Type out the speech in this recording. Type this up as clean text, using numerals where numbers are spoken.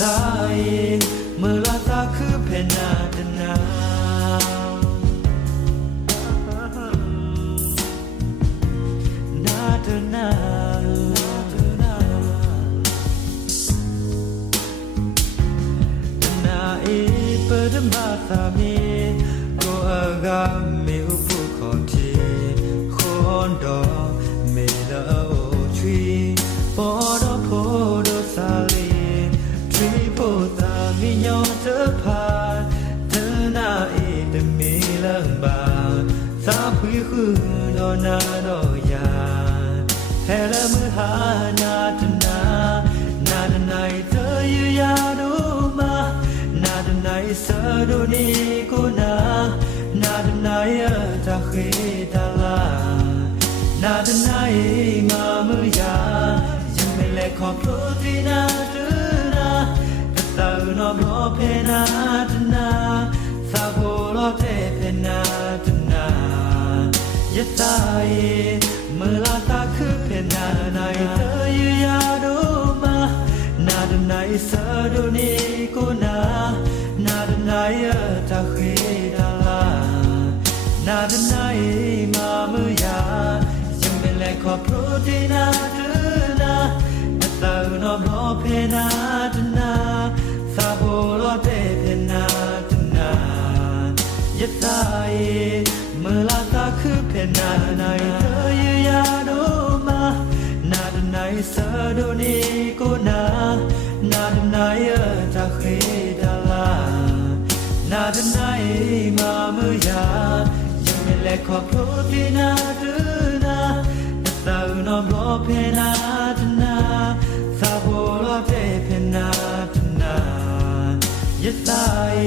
ตายเมื่อลาตาคือเพนาดนานาดนานาเอปรมาตามีก็อากาเมอุปุขอทีขอนดอเมลาโอทรีปอดโพดสาลีทรีโพตามิญอเธอพาเธอนาเอตมีลังบาสาพุยคือดอนาดอยาแพลมือหานาดนานาดนายเธออยู่ยาดูมานาดนายเสดูนี่กูนาดนายจะเขตาลานาดนายมามือยายังไม่เล็กขอบโปรตีนาดูนาแต่ตาหนอมรอเพนาดนาสาโบรอเทเพนาดนายตายเมื่อลาตาคือเพนาในเธออยู่ยาดูมานาดนายเสดูนี่กูนาดนายจะเขตาลานาดนายมามือยายังไม่แลขอบโปรตีนาดูนาแต่ตาหนอมรอเพนาดนาสาโบรอเทเพนาดนายตายเมื่อลาตาคือเพนาในเธออยู่ยาดูมานาดนายเสดูนี่กูนาดนายจะเขตาลานาดนายมามือยายังไม่แลขอบโปรตีนาดูนาแต่ตาหนอมรอเพนาดนาสาโบรอเทเพนาดนายตาย